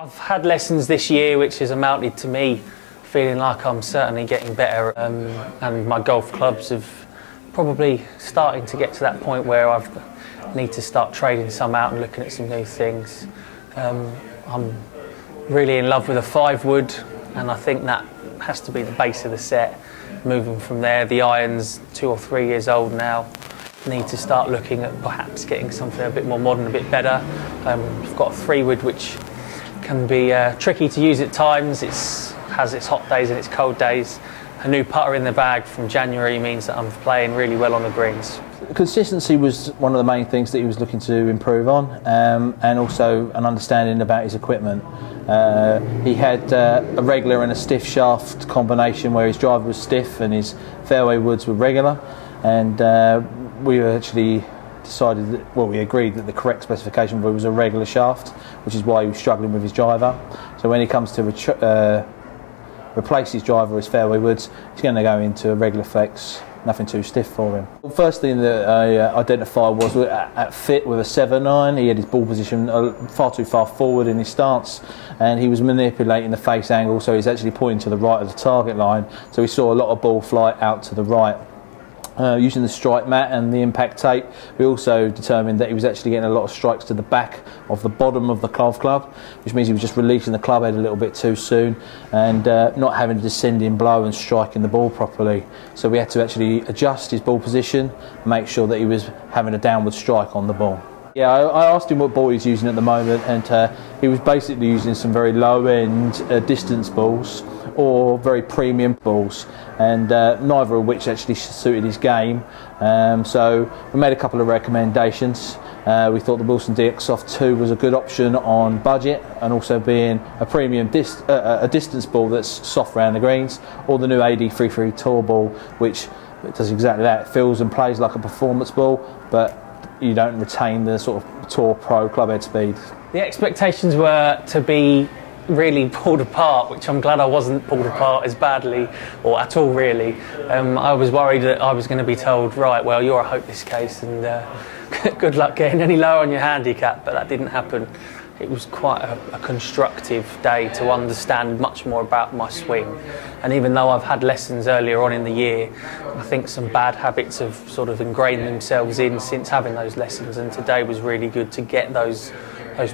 I've had lessons this year which has amounted to me feeling like I'm certainly getting better, and my golf clubs have probably starting to get to that point where I need to start trading some out and looking at some new things. I'm really in love with a 5-wood, and I think that has to be the base of the set. Moving from there, the irons 2 or 3 years old now. Need to start looking at perhaps getting something a bit more modern, a bit better. I've got a 3-wood which can be tricky to use at times. It has its hot days and its cold days. A new putter in the bag from January means that I'm playing really well on the greens. Consistency was one of the main things that he was looking to improve on, and also an understanding about his equipment. He had a regular and a stiff shaft combination where his driver was stiff and his fairway woods were regular, and we actually decided that, well, we agreed that the correct specification was a regular shaft, which is why he was struggling with his driver. So when he comes to replace his driver with fairway woods, he's going to go into a regular flex, nothing too stiff for him. The first thing that I identified was at fit with a 7-iron. He had his ball position far too far forward in his stance, and he was manipulating the face angle, so he's actually pointing to the right of the target line. So we saw a lot of ball fly out to the right. Using the strike mat and the impact tape, we also determined that he was actually getting a lot of strikes to the back of the bottom of the golf club, which means he was just releasing the club head a little bit too soon and not having a descending blow and striking the ball properly. So we had to actually adjust his ball position, make sure that he was having a downward strike on the ball. Yeah, I asked him what ball he's using at the moment, and he was basically using some very low-end distance balls or very premium balls, and neither of which actually suited his game. So we made a couple of recommendations. We thought the Wilson DX Soft 2 was a good option on budget, and also being a premium distance ball that's soft around the greens, or the new AD33 Tour ball, which does exactly that. It feels and plays like a performance ball, but you don't retain the sort of Tour Pro clubhead speed. The expectations were to be really pulled apart, which I'm glad I wasn't pulled apart as badly or at all, really. I was worried that I was going to be told, right, well, you're a hopeless case and good luck getting any lower on your handicap, but that didn't happen. It was quite a constructive day to understand much more about my swing. And even though I've had lessons earlier on in the year, I think some bad habits have sort of ingrained themselves in since having those lessons, and today was really good to get those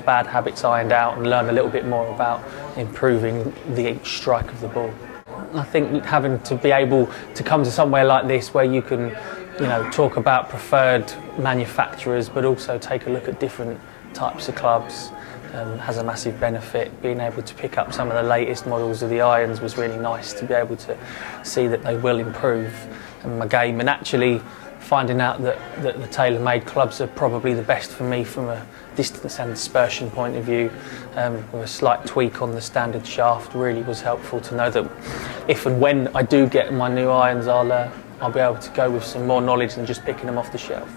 bad habits ironed out and learn a little bit more about improving the strike of the ball. I think having to be able to come to somewhere like this where you can, you know, talk about preferred manufacturers but also take a look at different types of clubs has a massive benefit. Being able to pick up some of the latest models of the irons was really nice to be able to see that they will improve my game, and actually finding out that the TaylorMade clubs are probably the best for me from a distance and dispersion point of view, with a slight tweak on the standard shaft really was helpful to know that if and when I do get my new irons, I'll be able to go with some more knowledge than just picking them off the shelf.